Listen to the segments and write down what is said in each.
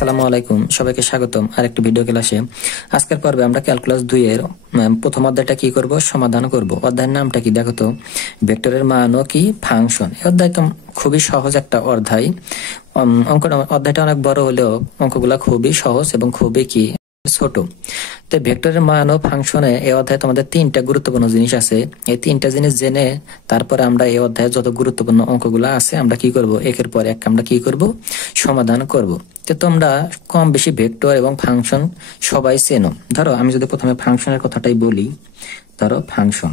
আসসালামু আলাইকুম, সবাইকে স্বাগতম আরেকটি ভিডিও ক্লাসে। আজকের পর্বে আমরা ক্যালকুলাস 2 এর প্রথম অধ্যায়টা কি করব, সমাধান করব। অধ্যায়ের নামটা কি দেখো তো, ভেক্টরের মান ও কি ফাংশন। এই অধ্যায় তো খুবই সহজ একটা অধ্যায়। অধ্যায়টা অনেক বড় হলেও অঙ্কগুলা খুবই সহজ এবং খুবই কি ছোট। তো ভেক্টরের মান ও ফাংশনে এই অধ্যায়ে তোমাদের তিনটা গুরুত্বপূর্ণ জিনিস আছে। এই তিনটা জিনিস জেনে তারপরে আমরা এই অধ্যায়ে যত গুরুত্বপূর্ণ অঙ্কগুলো আছে আমরা কি করব, একের পর এক আমরা কি করব, সমাধান করব। তো তোমরা কম বেশি ভেক্টর এবং ফাংশন সবাই চেনো। ধরো আমি যদি প্রথমে ফাংশনের কথাটাই বলি, ধরো ফাংশন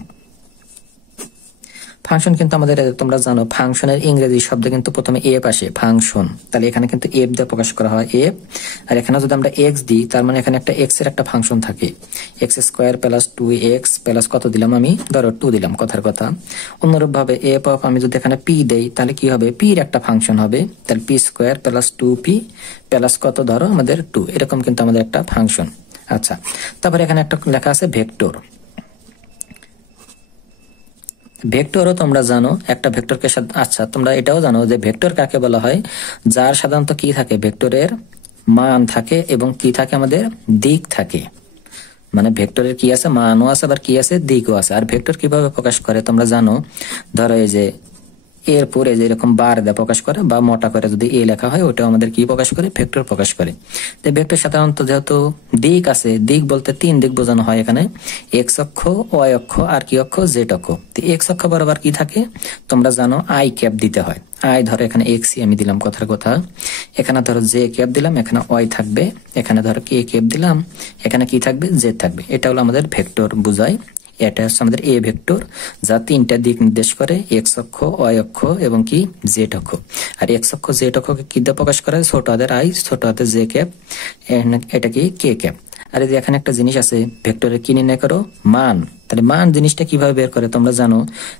কিন্তু আমাদের তোমরা জানো ফাংশনের ইংরেজি শব্দ কিন্তু প্রথমে এফ আসে, ফাংশন। তাহলে এখানে কিন্তু এফ দিয়ে প্রকাশ করা হয়, এফ। আর এখানে যদি আমরা এক্স দিই তার মানে এখানে একটা এক্স এর একটা ফাংশন থাকে, x square plus 2x plus কত দিলাম আমি, ধরো 2 দিলাম, কথার কথা। অনুরূপ ভাবে এফ অফ আমি যদি এখানে পি দেই তাহলে কি হবে, পি এর একটা ফাংশন হবে, তাহলে P square plus 2p plus কত, ধরো আমাদের 2। এরকম কিন্তু আমাদের একটা ফাংশন। আচ্ছা, তারপরে এখানে একটা লেখা আছে ভেক্টর। ভেক্টরও তোমরা জানো একটা ভেক্টরকে, আচ্ছা তোমরা এটাও জানো যে ভেক্টর কাকে বলা হয়, যার সাধারণত কি থাকে, ভেক্টরের মান থাকে এবং কি থাকে, আমাদের দিক থাকে। মানে ভেক্টরের কি আছে, মানও আছে, আবার কি আছে, দিকও আছে। আর ভেক্টর কিভাবে প্রকাশ করে তোমরা জানো, ধরো এই যে এরপরে যে এরকম বার দিয়ে প্রকাশ করে বা মোটা করে যদি এ লেখা হয় ওটা আমাদের কি প্রকাশ করে, ভেক্টর প্রকাশ করে। তো ভেক্টর সাধারণত যেহেতু দিক আছে, দিক বলতে 3 দিক বোঝানো হয় এখানে, এক্স অক্ষ, ওয়াই অক্ষ আর কি অক্ষ, জেড অক্ষ। তো এক্স অক্ষ বরাবর কি থাকে তোমরা জানো, আই ক্যাপ দিতে হয়। আই ধরো এখানে এক্স আমি দিলাম, কথার কথা। এখানে ধরো জে ক্যাপ দিলাম, এখানে ওয়াই থাকবে। এখানে ধরো কে ক্যাপ দিলাম, এখানে কি থাকবে, জেড থাকবে। এটা হলো আমাদের ভেক্টর বোঝায়। এটা হচ্ছে আমাদের এ ভেক্টর, যা 3টা দিক নির্দেশ করে, এক্স অক্ষ, ওয়াই অক্ষ এবং কি জেড অক্ষ। আর এক্স অক্ষ জেড অক্ষকে কি দিয়ে প্রকাশ করা হয়, ছোট হাতের আই, ছোট হাতের জে ক্যাপ, এটা কি কে ক্যাপ। আর এই যে এখানে একটা জিনিস আছে, ভেক্টরের কি নির্ণয় করো, মান। তাহলে মান জিনিসটা কিভাবে বের করে তোমরা জানো,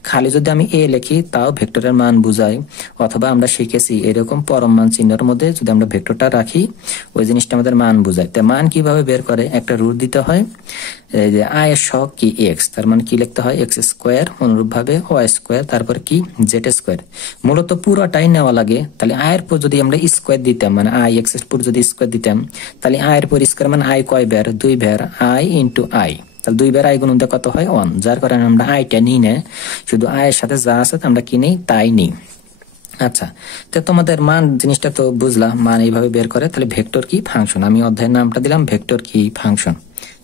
খালি যদি আমি এ লিখি তাও ভেক্টরের মান বুঝায়, অথবা আমরা শিখেছি এরকম পরম মান চিহ্নের মধ্যে যদি আমরা ভেক্টরটা রাখি ওই জিনিসটা আমাদের মান বুঝায়। তাই মান কিভাবে বের করে, একটা রুট দিতে হয়, এই যে আই এর সহগ কি এক্স, তার মানে কি লিখতে হয়, এক্স স্কোয়ার, অনুরূপ ভাবে ওয়াই স্কোয়ার, তারপর কি জেড স্কোয়ার। মূলত পুরোটাই নেওয়া লাগে। তাহলে আই এর পর যদি আমরা স্কোয়ার দিতাম, মানে আই এক্স এর পর যদি স্কোয়ার দিতাম, তাহলে আই এর পর স্কোয়ার মানে আই কয় বের, 2 বের, আই ইন্টু আই। তাহলে 2 বের আই গুণ কত হয়, 1। যার কারণে আমরা আইটা নিই না, শুধু আয়ের সাথে যা আছে আমরা কি নেই, তাই নিই। আচ্ছা, তো তোমাদের মান জিনিসটা তো বুঝলা, মান এইভাবে বের করে। তাহলে ভেক্টর কি ফাংশন, আমি অধ্যায়ের নামটা দিলাম ভেক্টর কি ফাংশন।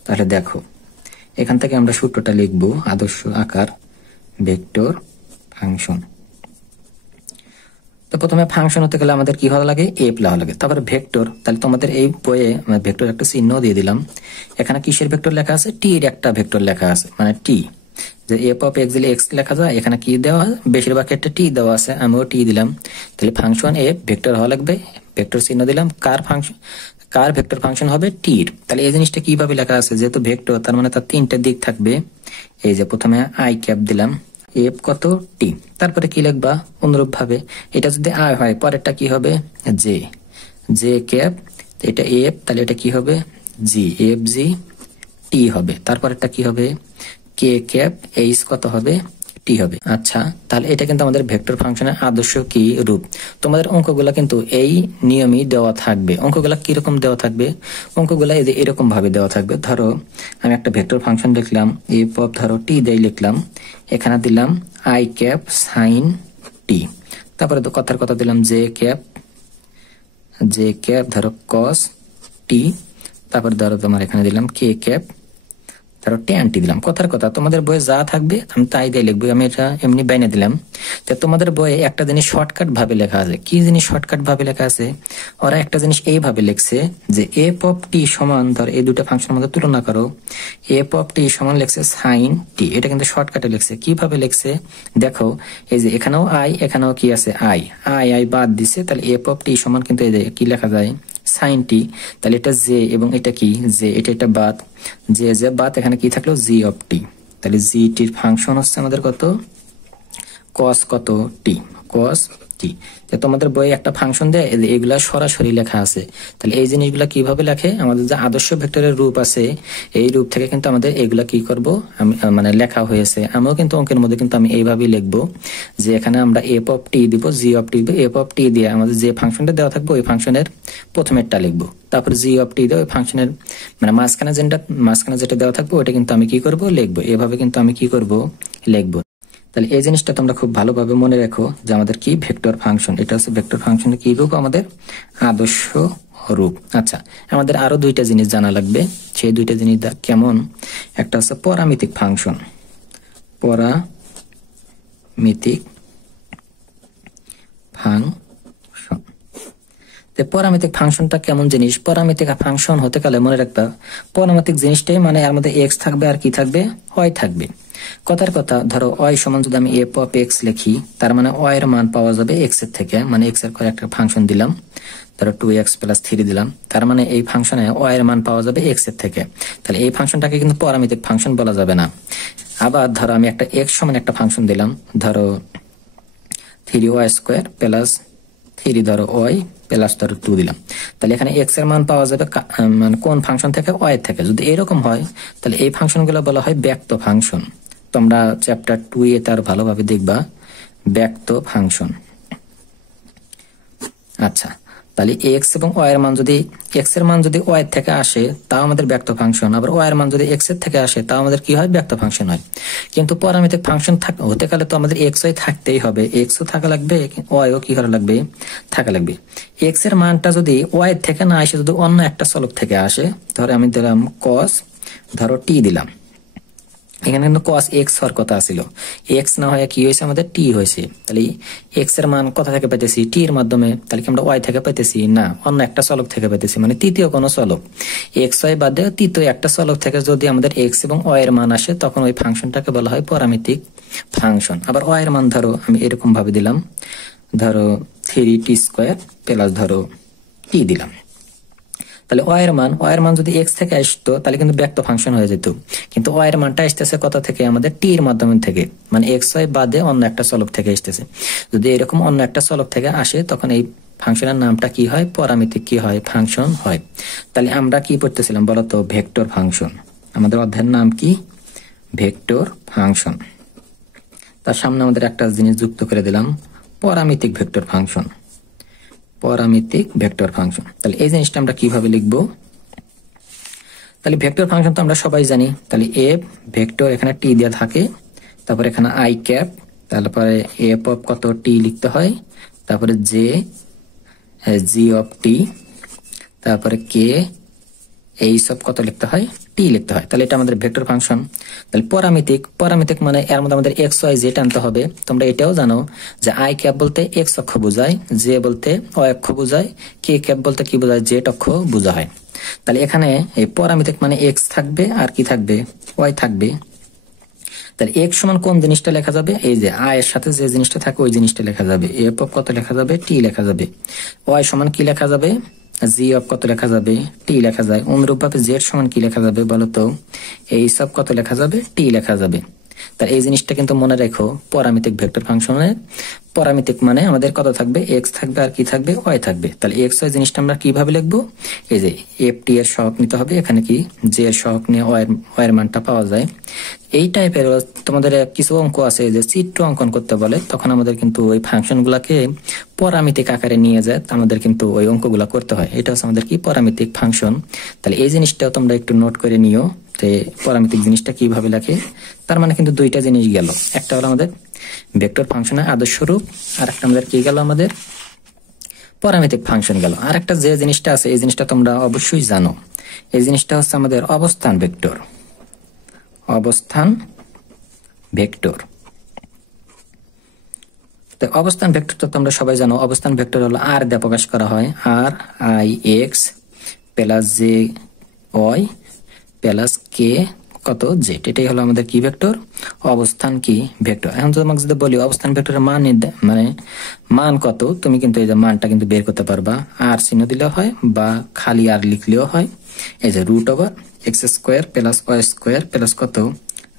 তাহলে দেখো এখান থেকে আমরা সূত্রটা লিখবো, আদর্শ আকার, ভেক্টর ফাংশন। তো প্রথমে ফাংশন হতে গেলে আমাদের কি হওয়া লাগে, এফ লেখা লাগে। তারপরে ভেক্টর, তাহলে তোমাদের এই বইয়ে ভেক্টর একটা চিহ্ন দিয়ে দিলাম। এখানে কিসের ভেক্টর লেখা আছে, টি এর একটা ভেক্টর লেখা আছে, মানে টি, যে এফ অফ এক্স দিলে এক্স লেখা যায়, এখানে কি দেওয়া, বেশিরভাগ ক্ষেত্রে টি দেওয়া আছে, আমিও টি দিলাম। তাহলে ফাংশন এফ ভেক্টর হওয়া লাগবে, ভেক্টর চিহ্ন দিলাম। কার ফাংশন, কার ভেক্টর ফাংশন হবে, টির। তাহলে এই জিনিসটা কিভাবে লেখা আছে, যেহেতু ভেক্টর তার মানে তার 3টা দিক থাকবে। এই যে প্রথমে আই ক্যাপ দিলাম, এফ কত, টি। তারপরে কি লিখবা, অনুরূপ ভাবে এটা যদি আই হয় পরেরটা কি হবে, জে, জে ক্যাপ, এটা এফ, তাহলে এটা কি হবে, জি, এফ জি টি হবে। তারপরেরটা কি হবে, কে ক্যাপ, এইচ কত হবে, টি হবে। আচ্ছা, তাহলে এটা কিন্তু আমাদের ভেক্টর ফাংশনের আদর্শ কি রূপ। তোমাদের অঙ্কগুলা কিন্তু এই নিয়মই দেওয়া থাকবে। অঙ্কগুলা কিরকম দেওয়া থাকবে, অঙ্কগুলা এই যে এরকম ভাবে দেওয়া থাকবে। ধরো আমি একটা ভেক্টর ফাংশন লিখলাম, এফ অফ ধরো টি দিয়ে লিখলাম, এখানে দিলাম আই ক্যাপ সাইন টি, তারপরে তো কথার কথা দিলাম জে ক্যাপ, জে ক্যাপ ধরো কস টি, তারপর ধরো তোমার এখানে দিলাম কে ক্যাপ, ধরো ট্যান টি দিলাম। কথার কথা তোমাদের বইয়ে যা থাকবে আমি তাই দিয়ে লিখবো, আমি এটা এমনি বাইনে দিলাম। তো তোমাদের বইয়ে একটা জিনিস শর্টকাট ভাবে লেখা আছে, কি জিনিস শর্টকাট ভাবে লেখা আছে, ওরা একটা জিনিস এইভাবে লিখছে যে এফ অফ টি সমান, ধর এই দুটো ফাংশনের মধ্যে তুলনা করো, এফ অফ টি সমান লিখছে সাইন টি। এটা কিন্তু শর্টকাটে লিখছে, কিভাবে লিখছে দেখো, এই যে এখানেও আই, এখানেও কি আছে আই, আই আই বাদ দিছে, তাহলে এফ অফ টি সমান কিন্তু এই যে কি লেখা যায়, সাইন টি। তাহলে এটা জে এবং এটা কি জে, এটা বাদ, জে জে বাদ, এখানে কি থাকলো, জি অফ টি। তাহলে জি টির ফাংশন হচ্ছে আমাদের কত, কস কত টি, কস টি। তোমাদের বইয়ে একটা ফাংশন দেয়, এগুলা সরাসরি লেখা আছে। তাহলে এই জিনিসগুলা কিভাবে লেখে, আমাদের যে আদর্শ ভেক্টরের রূপ আছে এই রূপ থেকে কিন্তু আমাদের এগুলা কি করব, মানে লেখা হয়েছে। আমিও কিন্তু অঙ্কের মধ্যে কিন্তু আমি এইভাবেই লিখবো যে এখানে আমরা এফ অফ টি দিব, জি অফ টি দিব, এফ অফ টি দিয়ে আমাদের যে ফাংশনটা দেওয়া থাকবে ওই ফাংশনের প্রথমেরটা লিখবো, তারপর জি অফ টি দিয়ে ওই ফাংশনের মানে মাঝখানে যেটা দেওয়া থাকবে ওটা কিন্তু আমি কি করব, লিখবো। এভাবে কিন্তু আমি কি করব, লিখবো। তাহলে এই জিনিসটা তোমরা খুব ভালোভাবে মনে রাখো যে আমাদের কি ভেক্টর ফাংশন, এটা হচ্ছে ভেক্টর ফাংশনের কি রূপ, আমাদের আদর্শ রূপ। আচ্ছা, আমাদের আরো দুইটা জিনিস জানা লাগবে। সেই দুইটা জিনিস কেমন, একটা হচ্ছে পরামিতিক ফাংশন। পরামিতিক ফাংশন, পরামিতিক ফাংশনটা কেমন জিনিস, পরামিতিক ফাংশন হতে গেলে মনে রাখবা পরামিতিক জিনিসটাই মানে এর মধ্যে এক্স থাকবে আর কি থাকবে, ওয়াই থাকবে। কথার কথা, ধরো ওয়াই সমান যদি আমি এফ অফ এক্স লিখি, তার মানে ওয়াই এর মান পাওয়া যাবে এক্স এর থেকে, মানে এক্স এর করে একটা ফাংশন দিলাম, ধরো 2x + 3 দিলাম, তার মানে এই ফাংশনে ওয়াই এর মান পাওয়া যাবে এক্স এর থেকে। তাহলে এই ফাংশনটাকে কিন্তু পরামিতিক ফাংশন বলা যাবে না। আবার ধরো আমি একটা এক্স সমান একটা ফাংশন দিলাম, ধরো 3y² + 3 ধরো ওয়াই প্লাস ধরো 2 দিলাম, তাহলে এখানে এক্স এর মান পাওয়া যাবে মানে কোন ফাংশন থেকে, ওয়াই থেকে। যদি এরকম হয় তাহলে এই ফাংশনগুলো বলা হয় ব্যক্ত ফাংশন। তোমরা চ্যাপ্টার 2 এ তার ভালোভাবে দেখবা ব্যক্ত ফাংশন। আচ্ছা, তাহলে এক্স এবং ওয়াই এর মান যদি এক্স এর মান যদি ওয়াই থেকে আসে তাও আমাদের ব্যক্ত ফাংশন, আবার ওয়াই এর মান যদি এক্স এর থেকে আসে তাও আমাদের কি হয়, ব্যক্ত ফাংশন হয়। কিন্তু পরামিতিক ফাংশন হতে গেলে তো আমাদের এক্স ওয়াই থাকতেই হবে, এক্স ও থাকা লাগবে, ওয়াই ও কি করা লাগবে, থাকা লাগবে। এক্স এর মানটা যদি ওয়াই থেকে না আসে, যদি অন্য একটা চলক থেকে আসে, ধরো আমি দিলাম cos ধরো টি দিলাম, এখানে কিন্তু cos x হওয়ার কথা ছিল, x না হয়ে কি হয়েছে, আমাদের t হয়েছে। তাহলে x এর মান কোথা থেকে পাইতেছি, t এর মাধ্যমে। তাহলে কি আমরা y থেকে পাইতেছি না, অন্য একটা চলক থেকে পাইতেছি, মানে তৃতীয় কোনো চলক, x y বাদে তৃতীয় একটা চলক থেকে যদি আমাদের x এবং y এর মান আসে তখন ওই ফাংশনটাকে বলা হয় পরামিতিক ফাংশন। আবার y এর মান ধরো আমি এরকম ভাবে দিলাম, ধরো 3t² প্লাস ধরো t দিলাম, তাহলে ওয়াই এর মান যদি এক্স থেকে আসতো তাহলে কিন্তু ব্যক্ত ফাংশন হয়ে যেত। কিন্তু ওয়াই এর মানটা আসতেছে কোথা থেকে, আমাদের টি এর মাধ্যমে থেকে, মানে এক্স ওয়াই বাদে অন্য একটা চলক থেকে আসতেছে। যদি এরকম অন্য একটা চলক থেকে আসে তখন এই ফাংশনের নামটা কি হয়, পরামিতিক কি হয়, ফাংশন হয়। তাহলে আমরা কি পড়তেছিলাম বলতো, ভেক্টর ফাংশন। আমাদের অধ্যায়ের নাম কি, ভেক্টর ফাংশন। তার সামনে আমাদের একটা জিনিস যুক্ত করে দিলাম, পরামিতিক ভেক্টর ফাংশন। পরামিতিক ভেক্টর ফাংশন। তাহলে এই জিনিসটা আমরা কিভাবে লিখবো, তাহলে ভেক্টর ফাংশন তো আমরা সবাই জানি। তাহলে এফ ভেক্টর, এখানে টি দেওয়া থাকে, তারপরে এখানে আই ক্যাপ, তারপরে এফ অফ কত টি লিখতে হয়, তারপরে জি অফ টি, তারপরে কে এই সব কত লিখতে হয়, টি লিখতে হয়। তাহলে এটা আমাদের ভেক্টর ফাংশন। তাহলে পরামিতিক মানে এর মধ্যে আমাদের এক্স ওয়াই জেড আনতে হবে। তোমরা এটাও জানো যে আই ক্যাপ বলতে এক্স অক্ষ বোঝায়, জে বলতে ওয়াই অক্ষ বোঝায়, কে ক্যাপ বলতে কি বোঝায়, জেড অক্ষ বোঝা হয়। তাহলে এখানে এই পরামিতিক মানে এক্স থাকবে আর কি থাকবে, ওয়াই থাকবে। তাহলে এক্স সমান কোন জিনিসটা লেখা যাবে, এই যে আই এর সাথে যে জিনিসটা থাকে ওই জিনিসটা লেখা যাবে, এফ অফ কত লেখা যাবে, টি লেখা যাবে। ওয়াই সমান কি লেখা যাবে, জি অফ কত লেখা যাবে, টি লেখা যায়। অনুরূপ ভাবে জেড সমান কি লেখা যাবে বলতো, এই সব কত লেখা যাবে, টি লেখা যাবে। তার এই জিনিসটা কিন্তু মনে রেখো, পরামিতিক ভেক্টর ফাংশনে পরামিতিক মানে আমাদের কত থাকবে, এক্স থাকবে আর কি থাকবে, ওয়াই থাকবে। তাহলে এক্স ওয়াই জিনিসটা আমরা কিভাবে লিখবো, এই যে এফ টি এর সহগ নিতে হবে, এখানে কি জে এর সহগ নিয়ে ওয়াই এর মানটা পাওয়া যায়। এই টাইপের তোমাদের কিছু অঙ্ক আছে যে চিত্র অঙ্কন করতে বলে, তখন আমাদের কিন্তু ওই ফাংশন গুলাকে পরামিতিক আকারে নিয়ে যায়, আমাদের কিন্তু ওই অঙ্কগুলা করতে হয়। এটা হচ্ছে আমাদের কি, পরামিতিক ফাংশন। তাহলে এই জিনিসটাও তোমরা একটু নোট করে নিও, পরামিতিক জিনিসটা কিভাবে লেখে। তার মানে কিন্তু দুইটা জিনিস গেল, একটা হলো আমাদের ভেক্টর ফাংশনের আদর্শ রূপ, আর একটা আমাদের কি গেল, আমাদের পরামিতিক ফাংশন গেল। আর একটা যে জিনিসটা আছে এই জিনিসটা তোমরা অবশ্যই জানো, এই জিনিসটা হচ্ছে আমাদের অবস্থান ভেক্টর। অবস্থান ভেক্টর, তো অবস্থান ভেক্টর তো তোমরা সবাই জানো। অবস্থান ভেক্টর হলো আর দিয়ে প্রকাশ করা হয়, R I X plus J Y plus K কত জেড, এটাই হলো আমাদের কি ভেক্টর, অবস্থান কি ভেক্টর। এখন তোমাকে যদি বলি অবস্থান ভেক্টরের মান মানে মান কত, তুমি কিন্তু এই যে মানটা কিন্তু বের করতে পারবা, আর চিহ্ন দিলেও হয় বা খালি আর লিখলেও হয়। এই যে √(x² + y² + কত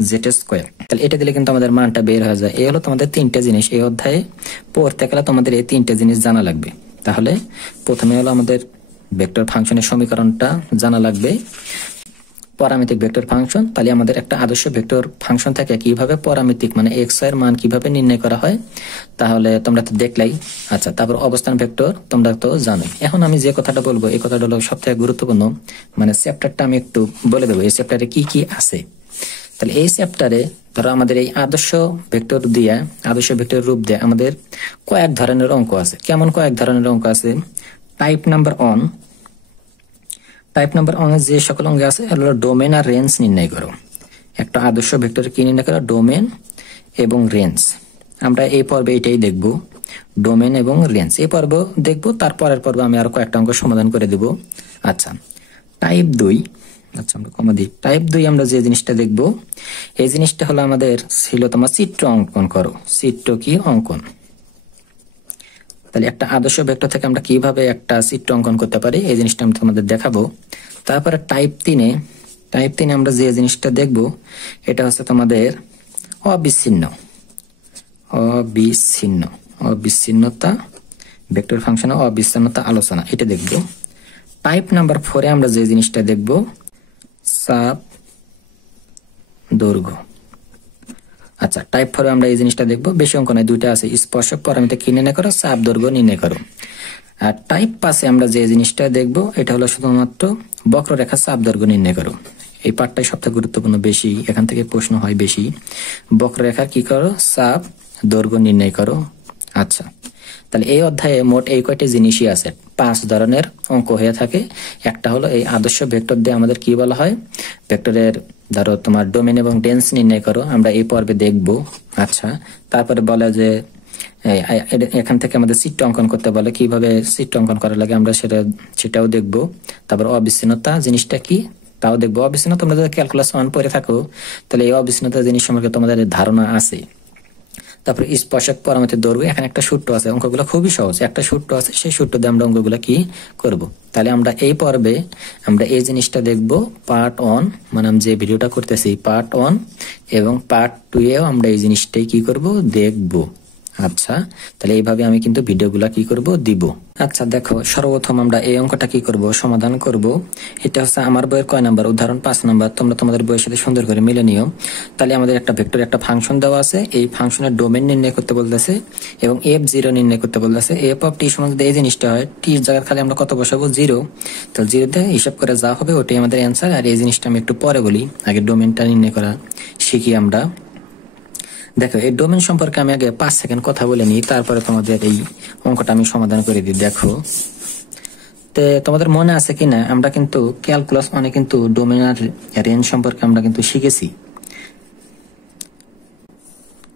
জেড স্কোয়ার। তাহলে এটা দিলে কিন্তু আমাদের মানটা বের হয়ে যায়। এই হলো তোমাদের তিনটা জিনিস, এই অধ্যায়ে পড়তে গেলে তোমাদের এই তিনটা জিনিস জানা লাগবে। তাহলে প্রথমে হলো আমাদের ভেক্টর ফাংশনের সমীকরণটা জানা লাগবে, পরামিতিক ভেক্টর ফাংশন। তাহলে আমাদের একটা আদর্শ ভেক্টর ফাংশন থেকে কিভাবে পরামিতিক মানে এক্স এর মান কিভাবে নির্ণয় করা হয় তাহলে তোমরা তো দেখলাই। আচ্ছা, তারপর অবস্থান ভেক্টর তোমরা তো জানোই। এখন আমি যে কথাটা বলবো এই কথাটা হলো সবথেকে গুরুত্বপূর্ণ, মানে চ্যাপ্টারটা আমি একটু বলে দেবো এই চ্যাপ্টারে কি কি আছে। তাহলে এই চ্যাপ্টারে ধরো আমাদের এই আদর্শ ভেক্টর দিয়ে, আদর্শ ভেক্টর রূপ দিয়ে আমাদের কয়েক ধরনের অঙ্ক আছে। কেমন কয়েক ধরনের অঙ্ক আছে? টাইপ নাম্বার 1, টাইপ নাম্বার 1 যে সকল অঙ্ক আছে হলো ডোমেন আর রেঞ্জ নির্ণয় করো। একটা আদর্শ ভেক্টর কি নির্ণয় করো? ডোমেন এবং রেঞ্জ। আমরা এই পর্বে এটাই দেখব, ডোমেন এবং রেঞ্জ এই পর্ব দেখব। তারপরের পর্বে আমি আরো কয়েকটা অঙ্ক সমাধান করে দেব। আচ্ছা, টাইপ 2, আচ্ছা আমরা কমা দিই। টাইপ 2 আমরা যে জিনিসটা দেখব এই জিনিসটা হলো আমাদের ছিল তোমার চিত্র অঙ্কন করো। চিত্র কি অঙ্কন? তাহলে একটা আদর্শ ভেক্টর থেকে আমরা কিভাবে একটা চিত্র অঙ্কন করতে পারি এই জিনিসটা আমি তোমাদের দেখাবো। তারপরে টাইপ 3 আমরা যে জিনিসটা দেখব এটা হচ্ছে তোমাদের অবিচ্ছিন্নতা ভেক্টর ফাংশনে অবিচ্ছিন্নতা আলোচনা, এটা দেখব। টাইপ নাম্বার 4 আমরা যে জিনিসটা দেখব চাপ দৈর্ঘ্য। আচ্ছা, টাইপ 4 আমরা এই জিনিসটা দেখব, বেশি অঙ্ক নয়, দুইটা আছে, স্পর্শক পরামিতি কি নির্ণয় করো, চাপ দৈর্ঘ্য নির্ণয় করো। আর টাইপ 5 আমরা যে জিনিসটা দেখব এটা হলো শুধুমাত্র বক্ররেখা চাপ দৈর্ঘ্য নির্ণয় করো। এই পার্টটাই সবথেকে গুরুত্বপূর্ণ, বেশি এখান থেকে প্রশ্ন হয় বেশি। বক্ররেখা কি করো, চাপ দৈর্ঘ্য নির্ণয় করো। আচ্ছা, তাহলে এই অধ্যায়ে মোট এই কয়টি জিনিসই আছে, 5 ধরনের অঙ্ক হয়ে থাকে। একটা হলো এই আদর্শ ভেক্টর দিয়ে আমাদের কি বলা হয়, ভেক্টরের ধরো তোমার ডোমেন এবং রেঞ্জ নির্ণয় করো, আমরা এই পর্বে দেখব। আচ্ছা, তারপরে বলে যে এখান থেকে আমাদের চিত্র অঙ্কন করতে বলে, কিভাবে চিত্র অঙ্কন করা লাগে আমরা সেটাও দেখব। তারপর অবিচ্ছিন্নতা জিনিসটা কি তাও দেখবো। অবিচ্ছিন্নতা তোমরা যদি ক্যালকুলাস 1 পড়ে থাকো তাহলে এই অবিচ্ছিন্নতা জিনিস সম্পর্কে তোমাদের ধারণা আছে। তারপরে স্পর্শক পরামিতির দৈর্ঘ্য, এখানে একটা সূত্র আছে, অঙ্কগুলো খুবই সহজ, একটা সূত্র আছে, সেই সূত্র দিয়ে আমরা অঙ্কগুলো কি করব। তাহলে আমরা এই পর্বে আমরা এই জিনিসটা দেখব পার্ট 1, মানে আমি যে ভিডিওটা করতেছি পার্ট 1, এবং পার্ট 2 এও আমরা এই জিনিসটাই কি করব, দেখব। আচ্ছা, তাহলে এইভাবে আমি কিন্তু ভিডিওগুলা কি করব, দিব। আচ্ছা দেখো, সর্বপ্রথম আমরা এই অঙ্কটা কি করব, সমাধান করব। এটা হচ্ছে আমার বইয়ের কয় নাম্বার, উদাহরণ 5 নাম্বার। তোমরা তোমাদের বইয়ের সাথে সুন্দর করে মিলে নিও। তাহলে আমাদের একটা ভেক্টর একটা ফাংশন দেওয়া আছে, এই ফাংশনের ডোমেন নির্ণয় করতে বলতেছে এবং f0 নির্ণয় করতে বলতেছে। f অফ টি সমান যদি এই জিনিসটা হয়, টি এর জায়গায় খালি আমরা কত বসাবো, 0। তো 0 দিয়ে হিসাব করে যা হবে ওটাই আমাদের অ্যান্সার। আর এই জিনিসটা আমি একটু পরে বলি, আগে ডোমেনটা নির্ণয় করা শিখি আমরা। দেখো, এই ডোমেন সম্পর্কে আমি আগে 5 সেকেন্ড কথা বলে নিই, তারপরে তোমাদের এই অঙ্কটা আমি সমাধান করে দিই। দেখো, তোমাদের মনে আছে কিনা, আমরা কিন্তু ক্যালকুলাস 1 কিন্তু ডোমেন আর রেঞ্জ সম্পর্কে আমরা কিন্তু শিখেছি।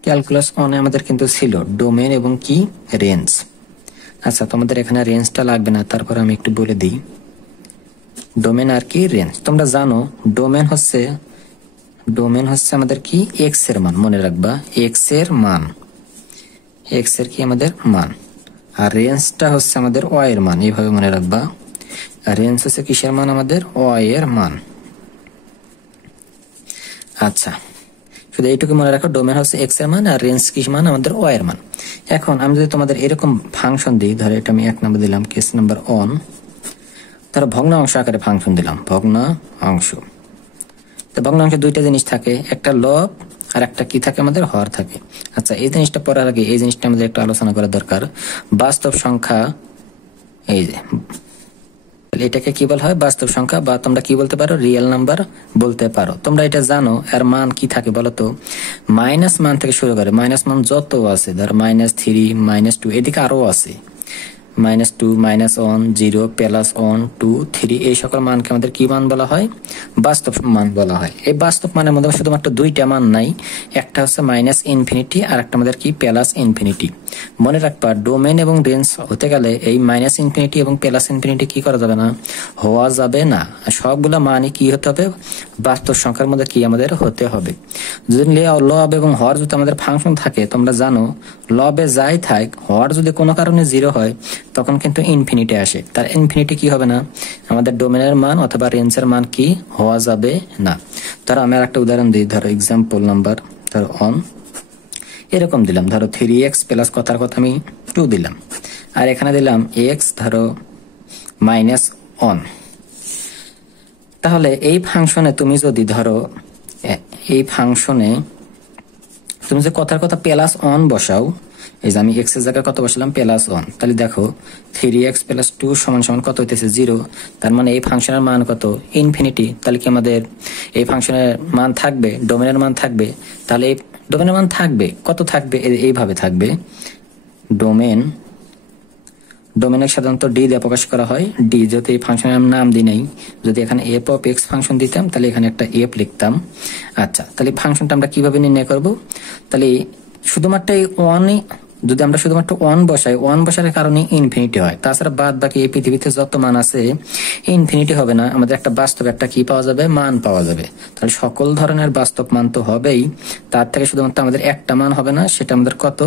ক্যালকুলাস 1 আমাদের কিন্তু ছিল ডোমেন এবং কি রেঞ্জ। আচ্ছা, তোমাদের এখানে রেঞ্জটা লাগবে না, তারপর আমি একটু বলে দিই ডোমেন আর কি রেঞ্জ। তোমরা জানো ডোমেন হচ্ছে আমাদের কি এক্স এর মান, মনে রাখবা এক্স এর মান, এক্স এর কি আমাদের মান। আর রেঞ্জটা হচ্ছে আমাদের ওয়াই এর মান, এইভাবে মনে রাখবা। আর রেঞ্জ হচ্ছে কিসের মান, আমাদের ওয়াই এর মান। আচ্ছা, শুধু এইটুকু মনে রাখো, ডোমেন হচ্ছে এক্স এর মান আর রেঞ্জ কি মান, আমাদের ওয়াই এর মান। এখন আমি যদি তোমাদের এরকম ফাংশন দিই, ধরো এটা আমি 1 নাম্বার দিলাম, কেস নাম্বার 1, ধরো ভগ্নাংশ আকারে ফাংশন দিলাম, ভগ্নাংশ। ভগ্নাংশে দুইটা জিনিস থাকে, একটা লব আর একটা কি থাকে, আমাদের হর থাকে। আচ্ছা, এই জিনিসটা পড়ার আগে এই জিনিসটা আমাদের একটু আলোচনা করা দরকার। বাস্তব সংখ্যা, এই যে এটাকে কি বলা হয়, বাস্তব সংখ্যা, বা তোমরা কি বলতে পারো, রিয়েল নাম্বার বলতে পারো। তোমরা এটা জানো, এর মান কি থাকে বলতো, মাইনাস মান থেকে শুরু করে, মাইনাস মান যত আছে, ধর -3, -2, এদিকে আরো আছে, -2, -1, 0, +1, 2, 3, এই সকল মানকে আমাদের কি মান বলা হয়, বাস্তব মান বলা হয়। এই বাস্তব মানের মধ্যে শুধুমাত্র দুইটা মান নাই, একটা হচ্ছে -∞ আর একটা আমাদের কি +∞। মনে রাখবা, ডোমেন এবং রেঞ্জ হতে গেলে এই -∞ এবং +∞ কি করা যাবে না, হওয়া যাবে না। সবগুলা মানই কি হতে হবে, বাস্তব সংখ্যার মধ্যে কি আমাদের হতে হবে। যদি লব এবং হর যদি আমাদের ফাংশন থাকে, তোমরা জানো লবে যাই থাক, হর যদি কোনো কারণে 0 হয়, তখন কিন্তু ইনফিনিটি আসে। তার ইনফিনিটি কি হবে না, আমাদের ডোমেনের মান অথবা রেঞ্জের মান কি হওয়া যাবে না। ধরো আমি আর একটা উদাহরণ দিই, ধরো এক্সাম্পল নাম্বার ধরো অন এরকম দিলাম, ধরো 3x প্লাস কথার কথা আমি 2 দিলাম, আর এখানে দিলাম x ধরো -1। তাহলে এই ফাংশনে তুমি যদি ধরো এই ফাংশনে তুমি যে কথার কথা +1 বসাও, এই যে আমি x এর জায়গায় কত বসালাম +1, তাহলে দেখো 3x + 2 = কত হইতেছে 0। তার মানে এই ফাংশনের মান কত ইনফিনিটি। তাহলে কি আমাদের এই ফাংশনের মান থাকবে, ডোমেনের মান থাকবে। তাহলে এই ডোমেনের মান থাকবে, কত থাকবে, এইভাবে থাকবে। ডোমেনের সাধারণত ডি দিয়ে প্রকাশ করা হয়। ডি যেহেতু এই ফাংশনের নাম দিই নাই, যদি এখানে এফ অফ এক্স ফাংশন দিতাম তাহলে এখানে একটা এফ লিখতাম। আচ্ছা, তাহলে ফাংশনটা আমরা কিভাবে নির্ণয় করব? তাহলে শুধুমাত্র এই ওয়ানই, যদি আমরা শুধুমাত্র 1 বসাই, 1 বসার কারণে ইনফিনিটি হয়। তাছাড়া বাদ বাকি এই পৃথিবীতে যত মান আছে ইনফিনিটি হবে না, আমাদের একটা বাস্তব একটা কি পাওয়া যাবে, মান পাওয়া যাবে। তাহলে সকল ধরনের বাস্তব মান তো হবেই, তার থেকে শুধুমাত্র আমাদের একটা মান হবে না, সেটা আমাদের কত,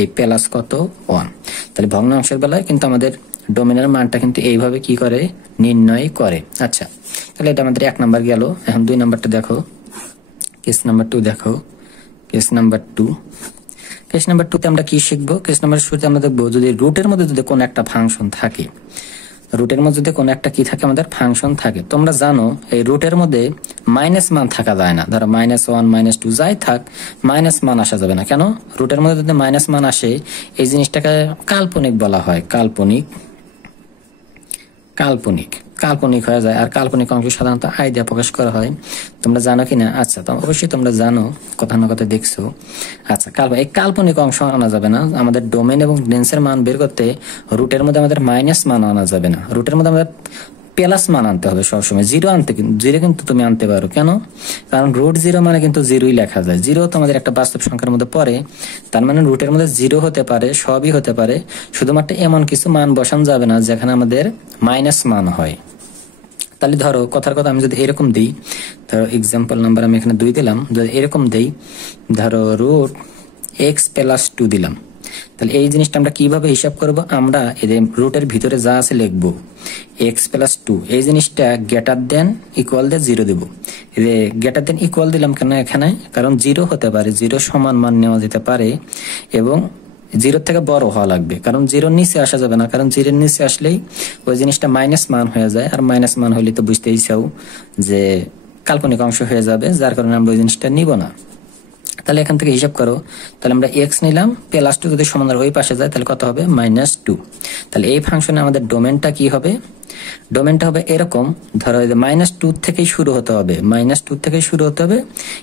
এই প্লাস কত 1। তাহলে ভগ্নাংশের বেলায় কিন্তু আমাদের ডোমেনের মানটা কিন্তু এইভাবে কি করে, নির্ণয় করে। আচ্ছা, তাহলে এটা আমাদের 1 নাম্বার গেল। এখন 2 নাম্বারটা দেখো, কেস নাম্বার 2 দেখো। কেস নাম্বার 2 তে আমরা কি শিখবো? কেস নাম্বার শুরুতে আমরা দেখবো যদি রুটের মধ্যে যদি কোনো একটা ফাংশন থাকে, রুটের মধ্যে যদি কোনো একটা কি থাকে, আমাদের ফাংশন থাকে। তোমরা জানো এই রুটের মধ্যে মাইনাস মান থাকা যায় না। ধরো -1 -2 যাই থাক, মাইনাস মান আসা যাবে না। কেন? রুটের মধ্যে যদি মাইনাস মান আসে, এই জিনিসটাকে কাল্পনিক বলা হয়। কাল্পনিক হয়ে যায়। আর কাল্পনিক অংশ সাধারণত আই দিয়ে প্রকাশ করা হয়। তোমরা জানো কিনা? আচ্ছা, তো অবশ্যই তোমরা জানো, কথা না কথা দেখছো। আচ্ছা, এই কাল্পনিক অংশ আনা যাবে না। আমাদের ডোমেন এবং রেঞ্জের মান বের করতে রুটের মধ্যে আমাদের মাইনাস মান আনা যাবে না, রুটের মধ্যে আমাদের প্লাস মান আনতে হবে সবসময়। জিরো কিন্তু তুমি আনতে পারো। কেন? কারণ রুট 0 মানে কিন্তু 0ই লেখা যায়। 0 তো আমাদের একটা বাস্তব সংখ্যার মধ্যে পড়ে। তার মানে রুটের মধ্যে 0 হতে পারে, সবই হতে পারে, শুধুমাত্র এমন কিছু মান বসানো যাবে না যেখানে আমাদের মাইনাস মান হয়। তাহলে ধরো কথার কথা আমি যদি এরকম দিই, ধরো এক্সাম্পল নাম্বার আমি এখানে 2 দিলাম, যদি এরকম দেই, ধরো √x + 2 দিলাম, তাহলে এই জিনিসটা আমরা কিভাবে হিসাব করব? আমরা এদের রুটের ভিতরে যা আছে লিখবো x + 2, এই জিনিসটা গ্রেটার দেন ইকুয়াল দিয়ে 0 দেবো। গ্রেটার দেন ইকুয়াল দিলাম কেন এখানে? কারণ 0 হতে পারে, 0 সমান মান নেওয়া যেতে পারে এবং 0 থেকে বড় হওয়া লাগবে। কারণ 0 নিচে আসা যাবে না, কারণ 0 নিচে আসলেই ওই জিনিসটা মাইনাস মান হয়ে যায়। আর মাইনাস মান হলে তো বুঝতেই চাও যে কাল্পনিক অংশ হয়ে যাবে, যার কারণে আমরা ওই জিনিসটা নিব না। তাহলে এখান থেকে হিসাব করো, তাহলে আমরা x নিলাম, +2 যদি সমান্তরাল ওই পাশে যায় তাহলে কত হবে, -2। তাহলে এই ফাংশনে আমাদের ডোমেনটা কি হবে? ডোমেনটা হবে এরকম, ধরো -2 থেকেই শুরু হতে হবে,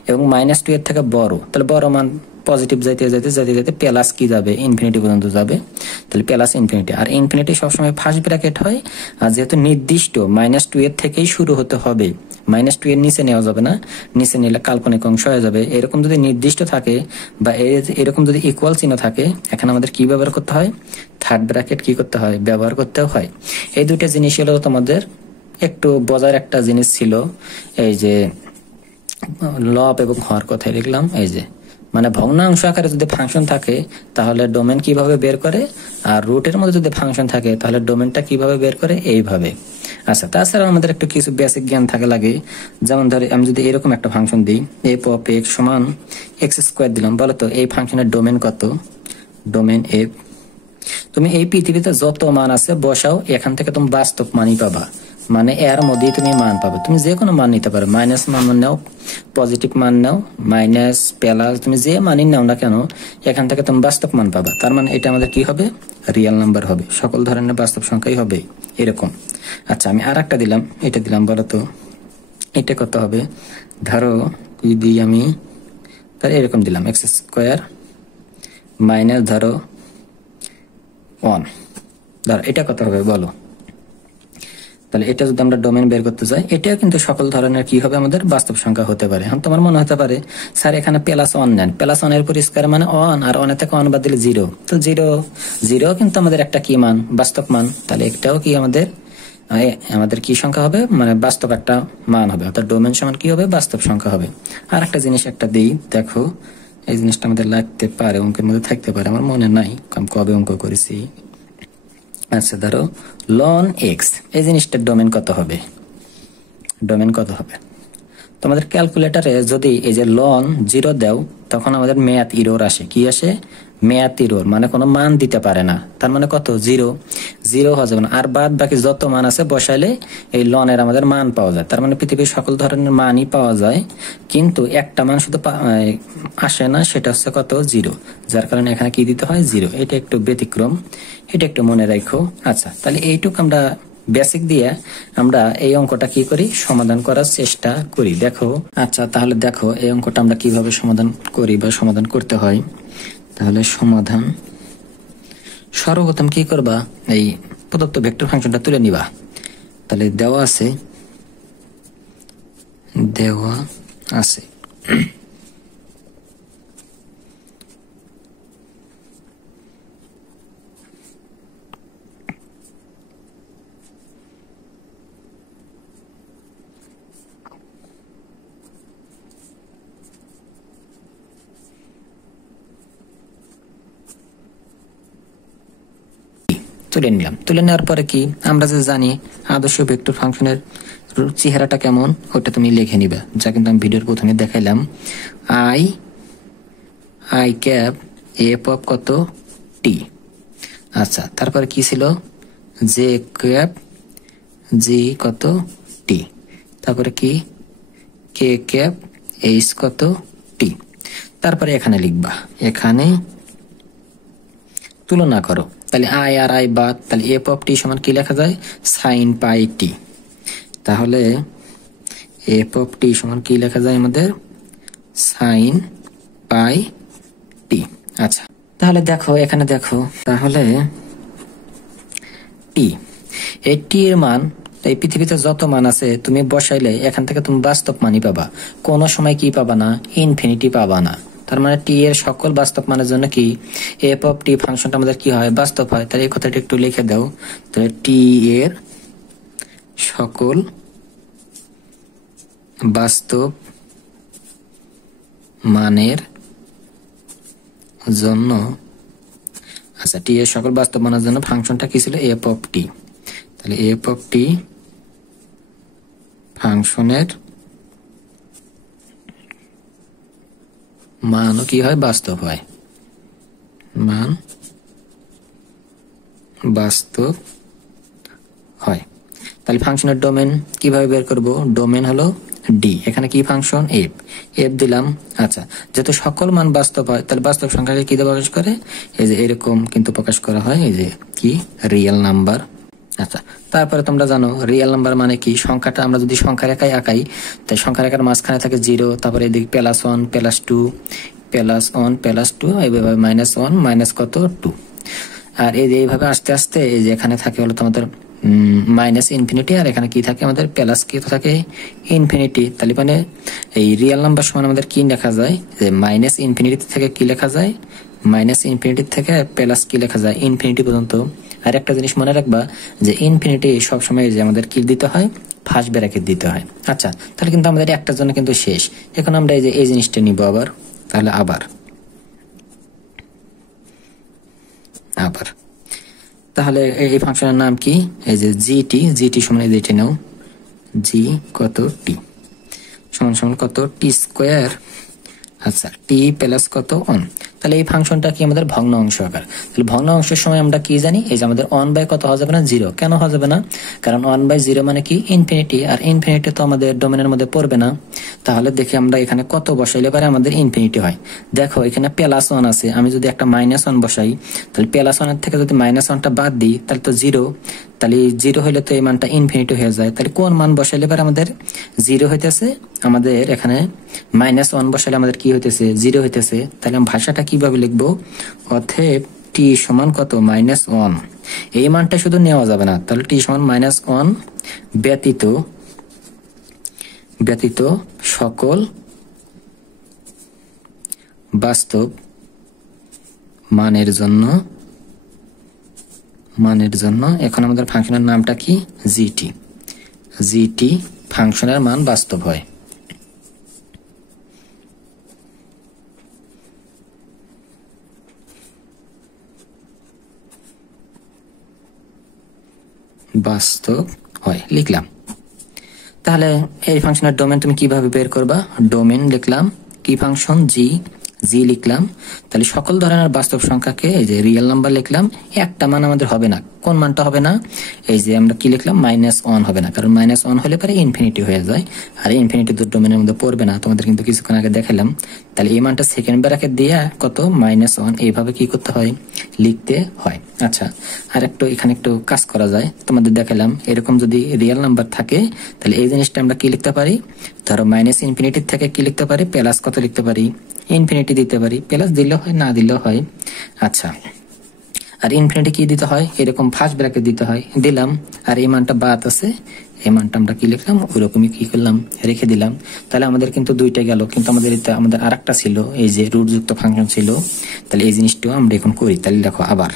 এবং -2 এর থেকে বড়। তাহলে বড় মান পজিটিভ যাইতে প্লাস কি যাবে, ইনফিনিটি পর্যন্ত যাবে। তাহলে প্লাস ইনফিনিটি, আর ইনফিনিটি সবসময় ফার্স্ট ব্র্যাকেট হয়। আর যেহেতু নির্দিষ্ট -2 এর থেকেই শুরু হতে হবে, -2 এর নিচে নেওয়া যাবে না, নিচে নিলে কাল্পনিক অংশ হয়ে যাবে। এরকম যদি নির্দিষ্ট থাকে বা এরকম যদি ইকুয়াল চিহ্ন থাকে, এখানে আমাদের কি ব্যবহার করতে হয়, থার্ড ব্র্যাকেট কি করতে হয়, ব্যবহার করতে হয়। এই দুইটা জিনিস হলো তোমাদের একটু বোঝার একটা জিনিস ছিল। এই যে লব এবং হর কথাই লিখলাম, এই যে মানে ভগ্নাংশ আকারে যদি ফাংশন থাকে তাহলে ডোমেন কিভাবে বের করে, আর রুটের মধ্যে যদি ফাংশন থাকে তাহলে ডোমেনটা কিভাবে বের করে, এইভাবে। আচ্ছা, তাছাড়া আমাদের একটু কিছু বেসিক জ্ঞান থাকা লাগে। যেমন ধরে আমি যদি এরকম একটা ফাংশন দিই, f of x = x² দিলাম, বলো তো এই ফাংশনের ডোমেন কত? Domain f। তুমি এই পৃথিবীতে যত মান আছে বসাও, এখান থেকে তুমি বাস্তব মানই পাবা। মানে এর মধ্যেই তুমি মান পাবে। তুমি যে কোনো মান নিতে পারো, মাইনাস মান নাও, পজিটিভ মান নাও, মাইনাস প্লাস, তুমি যে মানই নাও না কেন, এখান থেকে তুমি বাস্তব মান পাবা। তার মানে এটা আমাদের কি হবে, রিয়েল নাম্বার হবে, সকল ধরনের বাস্তব সংখ্যাই হবে এরকম। আচ্ছা, আমি আর একটা দিলাম, এটা দিলাম, বলো তো এটা কত হবে? ধরো যদি আমি এরকম দিলাম x² মাইনাস ধরো 1, ধরো এটা কত হবে বলো? তাহলে এটা যদি আমরা ডোমেন বের করতে চাই, এটাও কিন্তু সকল ধরনের কি হবে, আমাদের বাস্তব সংখ্যা হতে পারে। এখন তোমার মনে হতে পারে স্যার এখানে +1 নেন, +1 এর উপর স্কয়ার মানে 1, আর 1 থেকে 1 বাদ দিলে 0। তো 0 কিন্তু আমাদের একটা কি মান, বাস্তব মান। তাহলে একটাও কি আমাদের কি সংখ্যা হবে, মানে বাস্তব একটা মান হবে, অর্থাৎ ডোমেন সমান কি হবে, বাস্তব সংখ্যা হবে। আর একটা জিনিস একটা দিই, দেখো এই জিনিসটা আমাদের লাগতে পারে, অঙ্কের মধ্যে থাকতে পারে, আমার মনে নাই কবে অঙ্ক করেছি। আচ্ছা ধরো লন এক্স, এই জিনিসটার ডোমেন কত হবে? ডোমেন কত হবে? তোমাদের ক্যালকুলেটরে যদি এই যে লন 0 দাও, তখন আমাদের ম্যাথ ইরর আসে। কি আসে? ম্যাথ ইরর, মানে কোনো মান দিতে পারে না। তার মানে কত? 0। 0 হওয়া যাবে না, আর বাদ বাকি যত মান আছে বসাইলে এই লনের আমাদের মান পাওয়া যায়। তার মানে পৃথিবীর সকল ধরনের মানই পাওয়া যায়, কিন্তু একটা মান শুধু আসে না, সেটা হচ্ছে কত? 0। যার কারণে এখানে কি দিতে হয়? 0। এটা একটু ব্যতিক্রম, এটা একটু মনে রাখো। আচ্ছা, তাহলে এইটুকু আমরা বেসিক দিয়ে আমরা এই অঙ্কটা কি করি? সমাধান করার চেষ্টা করি। দেখো, আচ্ছা তাহলে দেখো এই অঙ্কটা আমরা কিভাবে সমাধান করি বা সমাধান করতে হয়। তাহলে সমাধান, সর্বপ্রথম কি করবা? এই প্রদত্ত ভেক্টর ফাংশনটা তুলে নিবা। তাহলে দেওয়া আছে, দেওয়া আছে তুলে নিলাম। তুলে নেওয়ার পরে কি আমরা যে জানি আদর্শ ভেক্টর ফাংশনের চেহারাটা কেমন, ওটা তুমি লিখে নিবে, যা কিন্তু আমি ভিডিওর প্রথমে দেখাইলাম। I I cap F of কত? টি। আচ্ছা, তারপরে কি ছিল? জে ক্যাপ জি কত? টি। তারপরে কি? কে ক্যাপ এইচ কত? টি। তারপরে এখানে লিখবা, এখানে তুলনা করো। তাহলে আই আর আই বাদ, তাহলে এফ অফ টি সমান কি লেখা যায়? সাইন পাই টি। তাহলে এফ অফ টি সমান কি লেখা যায় আমাদের? সাইন পাই টি। আচ্ছা, তাহলে দেখো এখানে দেখো, তাহলে টি, এই টি এর মান, এই পৃথিবীতে যত মান আছে তুমি বসাইলে এখান থেকে তুমি বাস্তব মানই পাবা, কোনো সময় কি পাবা না? ইনফিনিটি পাবা না। তার মানে টি এর সকল বাস্তব মানের জন্য কি এফ অফ টি ফাংশনটা আমাদের কি হয়? বাস্তব হয়। তাহলে এই কথাটা একটু লিখে দাও। তাহলে টি এর সকল বাস্তব মানের জন্য, আচ্ছা টি এর সকল বাস্তব মানের জন্য ফাংশনটা কি ছিল? এফ অফ টি। তাহলে এফ অফ টি ফাংশনের মানও কি হয়? বাস্তব হয়। মান বাস্তব হয়। তাহলে ফাংশনের ডোমেন কিভাবে বের করব? ডোমেন হলো ডি, এখানে কি ফাংশন? এফ। এফ দিলাম। আচ্ছা, যেহেতু সকল মান বাস্তব হয়, তাহলে বাস্তব সংখ্যাকে কি দিয়ে প্রকাশ করে? এই যে এরকম কিন্তু প্রকাশ করা হয়, এই যে কি? Real number. আচ্ছা, তারপরে তোমরা জানো রিয়েল নাম্বার মানে কি? সংখ্যাটা আমরা যদি সংখ্যা রেখায় আঁকাই, তাই সংখ্যা রেখার মাঝখানে থাকে 0, তারপরে এদিকে +1 +2 +1 +2, এইভাবে -1 মাইনাস কত? 2। আর এই যে এইভাবে আস্তে আস্তে এই যে এখানে থাকে হলো তোমাদের মাইনাস ইনফিনিটি, আর এখানে কি থাকে আমাদের? প্লাস কি থাকে? ইনফিনিটি। তাহলে মানে এই রিয়েল নাম্বার সমান আমাদের কি লেখা যায়? যে মাইনাস ইনফিনিটি থেকে কি লেখা যায়? মাইনাস ইনফিনিটি থেকে প্লাস কি লেখা যায়? ইনফিনিটি পর্যন্ত। আর একটা জিনিস মনে রাখবা, যে ইনফিনিটি সবসময় যে আমাদের কি দিতে হয়? ফার্স্ট ব্র্যাকেট দিতে হয়। আচ্ছা, তাহলে কিন্তু আমাদের একটার জন্য কিন্তু শেষ। এখন আমরা এই যে এই জিনিসটা নিব আবার। তাহলে আবার তাহলে এই ফাংশনের নাম কি? এই যে জিটি, জিটি সমান এই যেটি নাও, জি কত? টি সমান সমান কত? টি স্কোয়ার। আচ্ছা, টি প্লাস কত? 1। তাহলে এই ফাংশনটা কি আমাদের ভগ্ন অংশ আকার। তাহলে ভগ্ন অংশের সময় আমরা কি জানি? এই যে আমাদের 1/, কত হওয়া যাবে না? 0। কেন হওয়া যাবে না? কারণ 1/0 মানে কি? ইনফিনিটি, আর ইনফিনিটি তো আমাদের ডোমেনের মধ্যে পড়বে না। তাহলে দেখি আমরা এখানে কত বসাইলে পারে আমাদের ইনফিনিটি হয়। দেখো এখানে +1 আছে, আমি যদি একটা -1 বসাই, তাহলে +1 থেকে যদি -1টা বাদ দিই, তাহলে তো 0। তাহলে 0 হইলে তো এই মানটা ইনফিনিটি হয়ে যায়। তাহলে কোন মান বসাইলে পারে আমাদের 0 হইতেছে? আমাদের এখানে -1 বসাইলে আমাদের কি হইতেছে? 0 হইতেছে। তাহলে ভাষাটা কিভাবে লিখবো? অতএব টি সমান কত? -1। এই মানটা শুধু নেওয়া যাবে না, তাহলে টি সমান -1 ব্যতীত ব্যতীত সকল বাস্তব মানের জন্য এখন আমাদের ফাংশনের নামটা কি? জিটি। জিটি ফাংশনের মান বাস্তব হয়। বাস্তব হয় লিখলাম। তাহলে এই ফাংশনের ডোমেন তুমি কিভাবে বের করবা? ডোমেন লিখলাম, কি ফাংশন জি, জি লিখলাম। তাহলে সকল ধরনের বাস্তব সংখ্যাকে এই যে রিয়েল নাম্বার লিখলাম, একটা মান আমাদের হবে না। কোন মানটা হবে না? এই যে আমরা কি লিখলাম, -1 হবে না, কারণ -1 হলে পরে ইনফিনিটি হয়ে যায়, আর ইনফিনিটি তো ডোমেনের মধ্যে পড়বে না, তোমাদের কিন্তু কিছুক্ষণ আগে দেখালাম। তাহলে এই মানটা সেকেন্ড ব্র্যাকেট দিয়ে কত -1 এইভাবে কি করতে হয়, লিখতে হয়। আচ্ছা, আর একটু এখানে একটু কাজ করা যায়, তোমাদের দেখালাম। এরকম যদি রিয়েল নাম্বার থাকে তাহলে এই জিনিসটা আমরা কি লিখতে পারি, ধরো -ইনফিনিটি থেকে কি লিখতে পারি, প্লাস কত লিখতে পারি, ইনফিনিটি দিতে পারি, প্লাস দিলেও হয় না দিলেও হয়। আচ্ছা, আর ইনফিনিটি কি দিতে হয়, এরকম ফার্স্ট ব্র্যাকেট দিতে হয়, দিলাম। আর এই মানটা বাদ আছে, এই মানটা আমরা কি লিখলাম, ওইরকমই কি করলাম, রেখে দিলাম। তাহলে আমাদের কিন্তু দুইটা গেল, কিন্তু আমাদের এটা আমাদের আরেকটা ছিল, এই যে রুট যুক্ত ফাংশন ছিল। তাহলে এই জিনিসটাও আমরা এখন করি। তাহলে দেখো আবার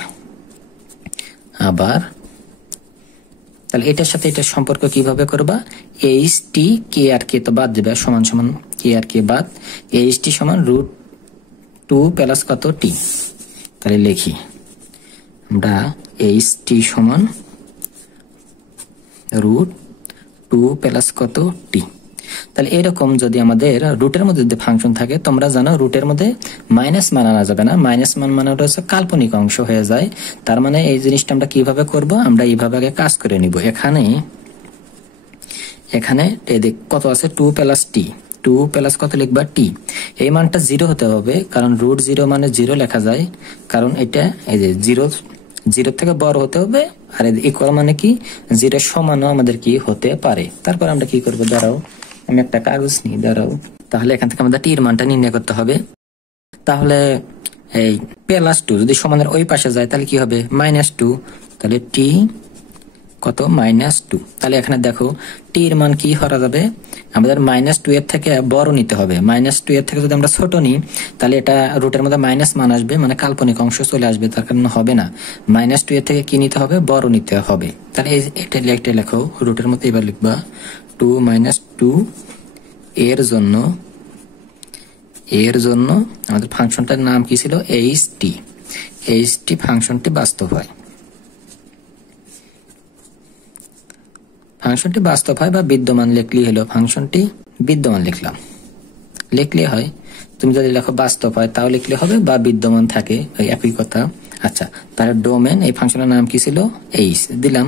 তাহলে এটার সাথে এটার সম্পর্ক কিভাবে করবা, এইচ টি কে আর কে তো বাদ দেবে, সমান সমান কে আর কে বাদ, এইচ টি সমান √2 প্লাস কত টি। তাহলে লিখি আমরা এইচ টি সমান √2 প্লাস কত টি। তাহলে এরকম যদি আমাদের রুটের মধ্যে যদি ফাংশন থাকে, তোমরা জানো রুটের মধ্যে মাইনাস মান আনা যাবে না, মাইনাস মান মানে ওটা হচ্ছে কাল্পনিক অংশ হয়ে যায়। তার মানে এই জিনিসটা আমরা কিভাবে করব, আমরা এইভাবে আগে কাজ করে নিব। এখানে কত আছে, 2 প্লাস টি, 2 প্লাস কত লিখবা টি। এই মানটা 0 হতে হবে, কারণ √0 মানে 0 লেখা যায়, কারণ এটা এই যে 0 থেকে বড় হতে হবে। আর ইকুয়াল মানে কি, 0 সমানও আমাদের কি হতে পারে। তারপর আমরা কি করবো, দাঁড়াও আমি একটা কাগজ নিই, দাঁড়াও। তাহলে এখান থেকে আমাদের টির মানটা নির্ণয় করতে হবে। তাহলে এই +2 যদি সমানের ওই পাশে যায় তাহলে কি হবে, -2। তাহলে টি কত, -2। তাহলে এখানে দেখো টির মান কি করা যাবে, আমাদের -2 এর থেকে বড় নিতে হবে। -2 এর থেকে যদি আমরা ছোট নিই তাহলে এটা রুটের মধ্যে মাইনাস মান আসবে, মানে কাল্পনিক অংশ চলে আসবে, তার কারণে হবে না। -2 এর থেকে কি নিতে হবে, বড় নিতে হবে। তাহলে এটা লেখো রুটের মধ্যে, এবার লিখবা 2 - 2 এর জন্য আমাদের ফাংশনটার নাম কি ছিল, এইচ টি ফাংশনটি বাস্তব হয়, ফাংশনটি বাস্তব হয় বা বিদ্যমান লিখলি হলো, ফাংশনটি বিদ্যমান লিখলে হয়। তুমি যদি লেখো বাস্তব হয় তাও লিখলে হবে, বা বিদ্যমান থাকে, ওই একই কথা। আচ্ছা, তাহলে ডোমেন এই ফাংশনের নাম কি ছিল, এইচ দিলাম,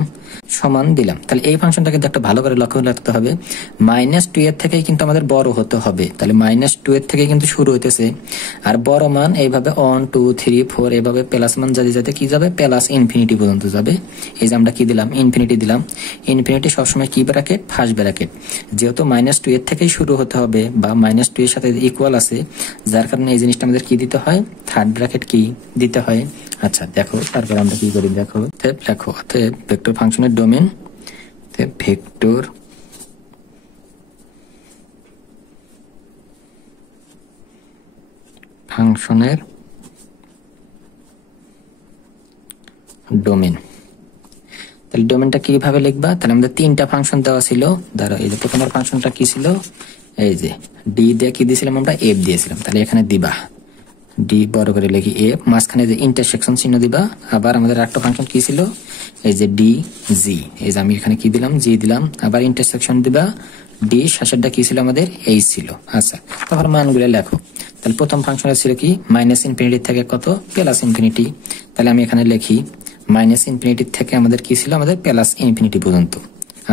সমান দিলাম। তাহলে এই ফাংশনটা কিন্তু একটা ভালো করে লক্ষ্য রাখতে হবে, -2 এর থেকেই কিন্তু আমাদের বড় হতে হবে। তাহলে -2 এর থেকে কিন্তু শুরু হইতেছে, আর বড় মান এইভাবে 1 2 3 4 এভাবে প্লাস মান যাতে কি যাবে, প্লাস ইনফিনিটি পর্যন্ত যাবে। এই যে আমরা কি দিলাম, ইনফিনিটি দিলাম। ইনফিনিটি সবসময় কি ব্র্যাকেট, ফার্স্ট ব্র্যাকেট। যেহেতু -2 এর থেকেই শুরু হতে হবে, বা -2 এর সাথে ইকুয়াল আছে, যার কারণে এই জিনিসটা আমাদের কি দিতে হয়, থার্ড ব্র্যাকেট কি দিতে হয়। আচ্ছা দেখো, তারপর আমরা কি করি, দেখো লেখো ভেক্টর ফাংশনের ডোমেন, ভেক্টর ফাংশনের ডোমেন। তাহলে ডোমেনটা কিভাবে লিখবা, তাহলে আমাদের 3টা ফাংশন দেওয়া ছিল। ধরো এই যে প্রথমের ফাংশনটা কি ছিল, এই যে ডি দিয়ে কি দিয়েছিলাম আমরা, এফ দিয়েছিলাম। তাহলে এখানে দিবা ডি বড় করে লিখি এফ, মাঝখানে যে ইন্টারসেকশন চিহ্ন দিবা। আবার আমাদের একটা ফাংশন কি ছিল, এই যে ডি জি, এই যে আমি এখানে কি দিলাম, জি দিলাম। আবার ইন্টারসেকশন দিবা, ডি শেষেরটা কি ছিল আমাদের, এইচ ছিল। আচ্ছা, তারপর মানগুলো লেখো। তাহলে প্রথম ফাংশনটা ছিল কি, -ইনফিনিটি থেকে কত, প্লাস ইনফিনিটি। তাহলে আমি এখানে লিখি -ইনফিনিটি থেকে আমাদের কি ছিল, আমাদের প্লাস ইনফিনিটি পর্যন্ত।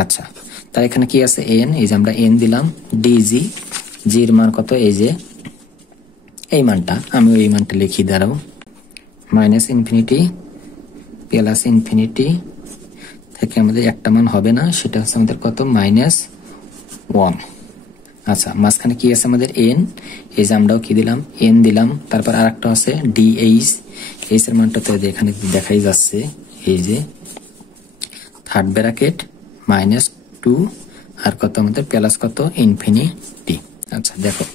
আচ্ছা, তাহলে এখানে কি আছে, এন, এই যে আমরা এন দিলাম, ডিজি, জির মান কত, এই যে এই মানটা, আমি ওই মানটা লিখি, দাঁড়াও, -ইনফিনিটি প্লাস ইনফিনিটি থেকে আমাদের একটা মান হবে না, সেটা হচ্ছে আমাদের কত, -1। আচ্ছা, মাঝখানে কি আছে আমাদের এন, এই যে আমরাও কি দিলাম, এন দিলাম। তারপর আর একটা আছে ডিএইচ, এইচ এর মানটা তো এখানে দেখাই যাচ্ছে, এই যে থার্ড ব্র্যাকেট -2 আর কত আমাদের প্লাস কত, ইনফিনিটি। আচ্ছা দেখো,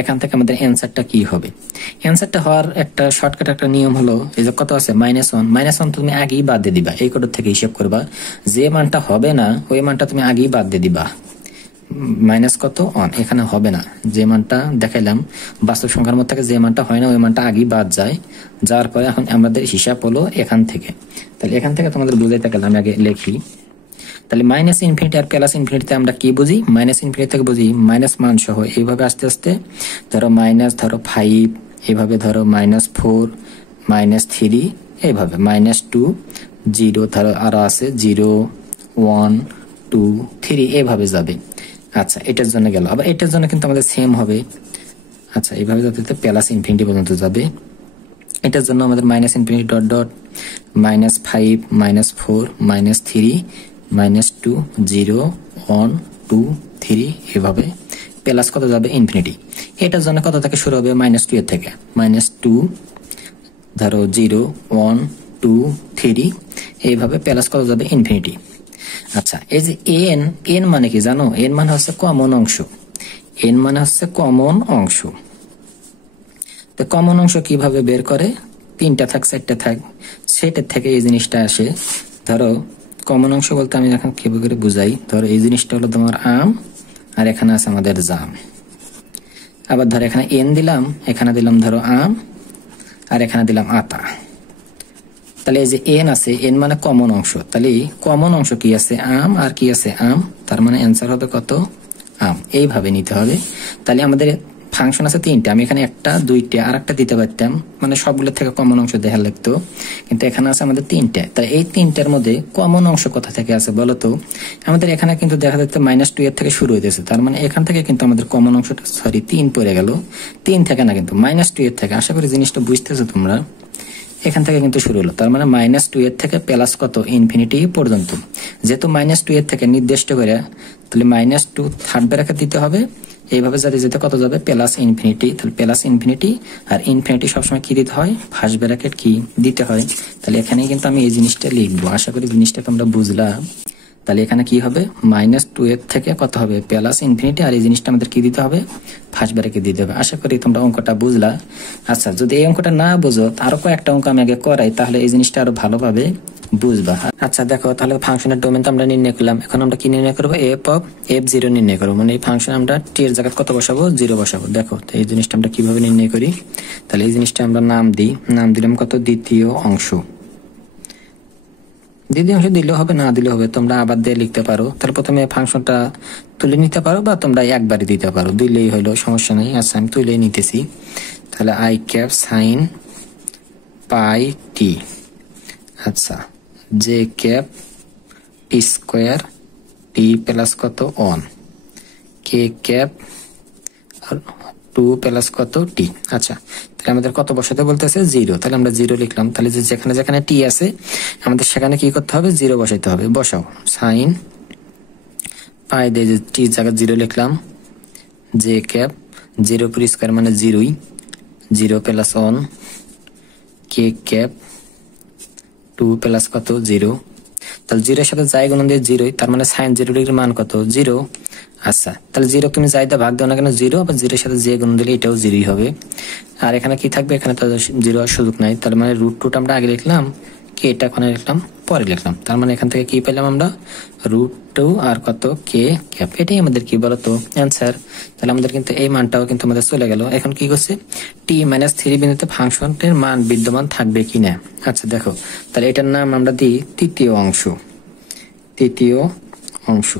এখান থেকে আমাদের অ্যান্সারটা কি হবে। অ্যান্সারটা হওয়ার একটা শর্টকাট একটা নিয়ম হলো, এই যে কত আছে, -1 তুমি আগেই বাদ দিয়ে দিবা, এই কোড থেকে হিসাব করবা। যে মানটা হবে না ওই মানটা তুমি আগেই বাদ দিয়ে দিবা, কত 1 এখানে হবে না। যে মানটা দেখাইলাম বাস্তব সংখ্যার মধ্যে থেকে যে মানটা হয় না ওই মানটা আগেই বাদ যায়, যাওয়ার পরে এখন আমাদের হিসাব হলো এখান থেকে। তাহলে এখান থেকে তোমাদের বুঝাইতে গেলে আমি আগে লিখি, তাহলে মাইনাস ইনফিনিটি আর প্লাস ইনফিনিটিতে আমরা কি বুঝি, মাইনাস ইনফিনিটি থেকে বুঝি মাইনাস মান সহ এইভাবে আস্তে আস্তে ধরো মাইনাস ধরো 5, এইভাবে ধরো -4, -3, এইভাবে -2, 0 ধরো আরো আছে 0, 1, 2, 3 এইভাবে যাবে। আচ্ছা এটার জন্য গেল, আবার এটার জন্য কিন্তু আমাদের সেম হবে। আচ্ছা এইভাবে যাতে প্লাস ইনফিনিটি পর্যন্ত যাবে। এটার জন্য আমাদের মাইনাস ইনফিনিটি ডট ডট -5, -4, -3, -2, 0, 1, 2, 3 এভাবে প্লাস কত যাবে ইনফিনিটি। এটার জন্য কত থেকে শুরু হবে, -2 এর থেকে, -2 ধরো 0, 1, 2, 3 এইভাবে প্লাস কত যাবে ইনফিনিটি। আচ্ছা এই যে এন মানে কি জানো, এন মানে হচ্ছে কমন অংশ, এন মানে হচ্ছে কমন অংশ। তো কমন অংশ কিভাবে বের করে, 3টা থাক 4টা থাক সেটার থেকে এই জিনিসটা আসে। ধরো কমন অংশ বলতে আমি এখন কিভাবে করে বুঝাই, ধরো এই জিনিসটা হলো তোমার আম আর এখানে আছে আমাদের জাম। আবার ধরো এখানে এন দিলাম, এখানে দিলাম ধরো আম আর এখানে দিলাম আতা। তাহলে এই যে এন আছে, এন মানে কমন অংশ, তাহলে কমন অংশ কি আছে আম আর কি আছে আম, তার মানে অ্যান্সার হবে কত আম। এইভাবে নিতে হবে। তাহলে আমাদের ফাংশন আছে 3টা, আমি এখানে 1টা 2টা আর একটা দিতে পারতাম, মানে সবগুলো থেকে কমন অংশ দেখা লাগতো, কিন্তু এখানে আছে আমাদের 3টা। তাহলে এই 3টার মধ্যে কমন অংশ কোথা থেকে আছে বলতো, আমাদের এখানে কিন্তু দেখা যাচ্ছে -2 এর থেকে শুরু হইতেছে, তার মানে এখান থেকে কিন্তু আমাদের কমন অংশটা 3 পড়ে গেল, 3 থেকে না কিন্তু -2 এর থেকে। আশা করি জিনিসটা বুঝতেছো তোমরা, এখান থেকে কিন্তু শুরু হলো, তার মানে -2 এর থেকে প্লাস কত ইনফিনিটি পর্যন্ত। যেহেতু -2 এর থেকে নির্দিষ্ট করে, তাহলে -2 থার্ড ব্র্যাকেট দিতে হবে, এইভাবে যাতে যেতে কত যাবে প্লাস ইনফিনিটি। তাহলে প্লাস ইনফিনিটি আর ইনফিনিটি সবসময় কি দিতে হয়, ফার্স্ট ব্র্যাকেট কি দিতে হয়। তাহলে এখানে কিন্তু আমি এই জিনিসটা লিখবো, আশা করি জিনিসটা তোমরা বুঝলা। তাহলে এখানে কি হবে, -2 এর থেকে কত হবে প্লাস ইনফিনিটি, আর এই জিনিসটা আমাদের কি দিতে হবে ফার্স্ট ব্র্যাকেটে দিতে হবে। আশা করি তোমরা অঙ্কটা বুঝলা। আচ্ছা যদি এই অঙ্কটা না বুঝো, আরো কয়েকটা অঙ্ক আমি আগে করাই, তাহলে এই জিনিসটা আরো ভালোভাবে বুঝবা। আচ্ছা দেখো, তাহলে ফাংশনের ডোমেন তো আমরা নির্ণয় করলাম, এখন আমরা কি নির্ণয় করবো, f(0) নির্ণয় করবো। মানে এই ফাংশন আমরা টি এর জায়গায় কত বসাবো, 0 বসাবো। দেখো তো এই জিনিসটা আমরা কিভাবে নির্ণয় করি, তাহলে এই জিনিসটা আমরা নাম দিই, নাম দিলাম কত দ্বিতীয় অংশ। দ্বিতীয় অংশ দিলেও হবে, না দিলেও হবে, তোমরা আবার দিয়ে লিখতে পারো। তাহলে প্রথমে ফাংশনটা তুলে নিতে পারো বা তোমরা একবারই দিতে পারো, দিলেই হলো, সমস্যা নেই। আচ্ছা আমি তুলেই নিতেছি। তাহলে i ক্যাপ সাইন পাই টি, আচ্ছা জে ক্যাপ টি স্কোয়ার টি প্লাস কত 1, কে ক্যাপ 2 প্লাস কত টি। আচ্ছা তাহলে আমাদের কত বসাতে বলতেছে 0, তাহলে আমরা 0 লিখলাম। তাহলে যেখানে যেখানে টি আছে আমাদের সেখানে কি করতে হবে, 0 বসাইতে হবে। বসাও সাইন পাই দিয়ে টি জায়গায় 0 লিখলাম, জে ক্যাপ 0 পুর স্কোয়ার মানে 0ই, 0 প্লাস 1, কে ক্যাপ 2 প্লাস কত 0। তাহলে 0 এর সাথে যাই গুণ দিয়ে 0ই, তার মানে সাইন 0 ডিগ্রির মান কত 0। আচ্ছা তাহলে 0 তুমি যাই দা ভাগ দাও না কেন 0, আবার 0 এর সাথে যে গুণ দিলে এটাও 0ই হবে। আর এখানে কি থাকবে, এখানে তো 0 আর সুযোগ নাই, তার মানে √2 আমরা আগে লিখলাম, কে এটা ওখানে লিখলাম, পরে লিখলাম। তার মানে এখান থেকে কি পেলাম আমরা, √2 আর কত কে ক্যাপ, এটাই আমাদের কি বলতো অ্যান্সার। তাহলে আমাদের কিন্তু এই মানটাও কিন্তু আমাদের চলে গেল। এখন কি করছে, t-3 বিন্দুতে ফাংশনের মান বিদ্যমান থাকবে কিনা। আচ্ছা দেখো, তাহলে এটার নাম আমরা দিই তৃতীয় অংশ, তৃতীয় অংশ।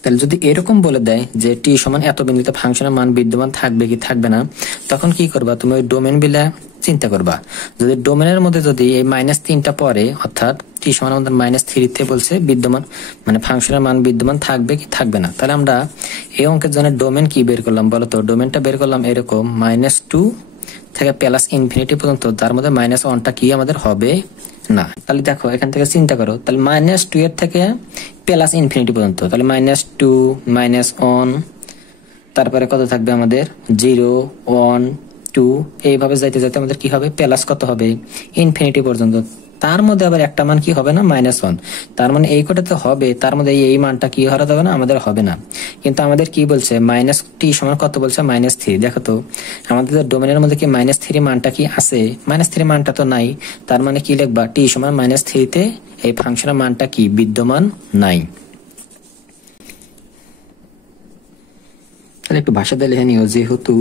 তাহলে যদি এরকম বলে দেয় যে টি সমান এত বিন্দুতে ফাংশনের মান বিদ্যমান থাকবে কি থাকবে না, তখন কি করবা, তুমি ওই ডোমেন বিলা চিন্তা করবা। যদি ডোমেনের মধ্যে যদি এই -3টা পরে, অর্থাৎ টি সমান আমাদের -3 বলছে বিদ্যমান, মানে ফাংশনের মান বিদ্যমান থাকবে কি থাকবে না, তাহলে আমরা এই অঙ্কের জন্য ডোমেন কি বের করলাম বলতো, ডোমেনটা বের করলাম এরকম -2 থেকে প্লাস ইনফিনিটি পর্যন্ত, তার মধ্যে -1টা কি আমাদের হবে না। তাহলে দেখো এখান থেকে চিন্তা করো, তাহলে -2 এর থেকে প্লাস ইনফিনিটি পর্যন্ত, তাহলে -2, -1, তারপরে কত থাকবে আমাদের 0, 1, 2 এইভাবে যাইতে যাইতে আমাদের কি হবে, প্লাস কত হবে ইনফিনিটি পর্যন্ত। তার মধ্যে আবার একটা মান কি হবে না, -1, তার মানে এই কটাতে হবে, তার মধ্যে এই মানটা কি হারাতে হবে না, আমাদের হবে না। কিন্তু আমাদের কি বলছে, -t সমান কত বলছে, -3। দেখো তো আমাদের ডোমেনের মধ্যে কি -3 মানটা কি আছে, -3 মানটা তো নাই, তার মানে কি লিখবা, t সমান -3 এই ফাংশনের মানটা কি বিদ্যমান নাই। তাহলে একটু ভাষা দিয়ে লিখে নিও, যেহেতু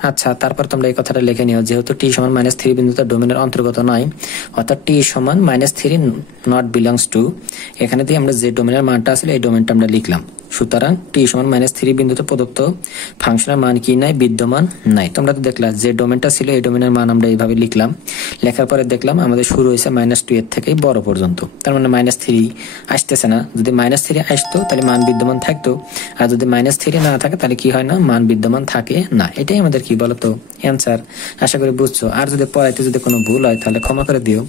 আচ্ছা, তারপর তোমরা এই কথাটা লিখে নিও, যেহেতু টি সমান -3 বিন্দুতে ডোমেনের অন্তর্গত নয়, অর্থাৎ টি সমান -3 নট বিলংস টু, এখানে দিয়ে আমরা যে ডোমেনের মানটা আসলে এই ডোমেনটা আমরা লিখলাম। সুতরাং টি সমান -3 বিন্দুতে প্রদত্ত ফাংশনের মান কি নাই? বিদ্যমান নাই। তোমরা তো দেখলা যে ডোমেনটা ছিল এই ডোমেনের মান আমরা এইভাবে লিখলাম, লেখার পরে দেখলাম আমাদের শুরু হয়েছে -2 এর থেকে বড় পর্যন্ত, তার মানে -3 আসতেছে না। যদি -3 আসতো তাহলে মান বিদ্যমান থাকতো, আর যদি -3 না থাকে তাহলে কি হয় না? মান বিদ্যমান থাকে না। এটাই আমাদের কি বলতো অ্যান্সার। আশা করি বুঝছো। আর যদি পড়াইতে যদি কোনো ভুল হয় তাহলে ক্ষমা করে দিও।